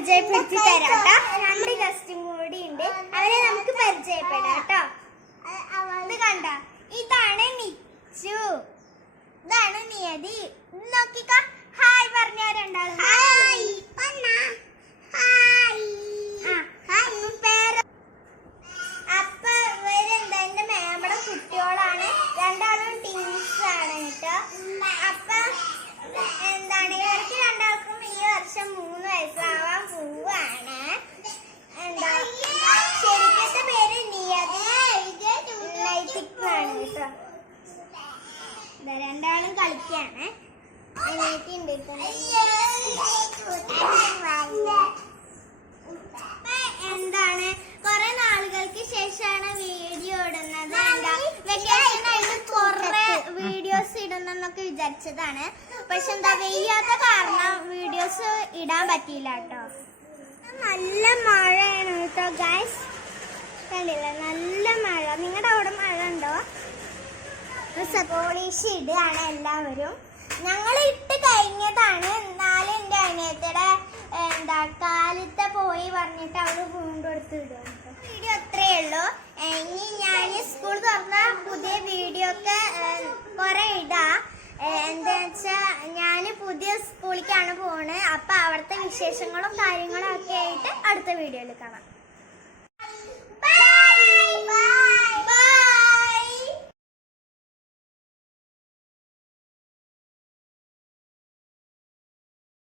പരിചയപ്പെടുത്തി തരാം നമ്മുടെ ഗസ്റ്റും കൂടി ഉണ്ട് അവരെ നമുക്ക് പരിചയപ്പെടാം കേട്ടോ. ഇത് കണ്ട. ഇതാണ് നിച്ചു. ഇതാണ് നിയതി. നോക്കിക്ക. ഹായ് പറഞ്ഞ രണ്ടാളും അപ്പൊ ഇവരെന്താ എന്റെ മേമ്മയുടെ കുട്ടിയോളാണ്. രണ്ടാളും ടീംസ് ആണ് കേട്ടോ. അപ്പൊ രണ്ടാളും കളിക്കാണ്. എന്താണ്? കുറെ നാളുകൾക്ക് ശേഷമാണ് വീഡിയോ ഇടുന്നത്. എന്താ? കുറെ വീഡിയോസ് ഇടുന്നെന്നൊക്കെ വിചാരിച്ചതാണ്. പക്ഷെ എന്താ വെയ്യാത്ത കാരണം വീഡിയോസ് ഇടാൻ പറ്റിയില്ല കേട്ടോ. നല്ല മഴയാണ് കേട്ടോ ഗായ്സ് കണ്ടില്ല? നല്ല മഴ. നിങ്ങളുടെ അവിടെ മഴ ഉണ്ടോ? പോളിഷ് ഇടുകയാണ് എല്ലാവരും. ഞങ്ങൾ ഇട്ട് കഴിഞ്ഞതാണ്. എന്നാലും എന്റെ അനിയത്തിയുടെ എന്താ കാലത്തെ പോയി പറഞ്ഞിട്ട് അവൾ കൊണ്ടുകൊടുത്ത് ഇടും വീഡിയോ അത്രയേ ഉള്ളൂ. ഇനി ഞാൻ സ്കൂൾ തുറന്ന പുതിയ വീഡിയോ ഒക്കെ കുറെ ഇടാ. എന്താ വെച്ചാ ഞാൻ പുതിയ സ്കൂളിലേക്കാണ് പോണത് അപ്പൊ അവിടുത്തെ വിശേഷങ്ങളും കാര്യങ്ങളും ഒക്കെ ആയിട്ട് അടുത്ത വീഡിയോയിൽ കാണാം.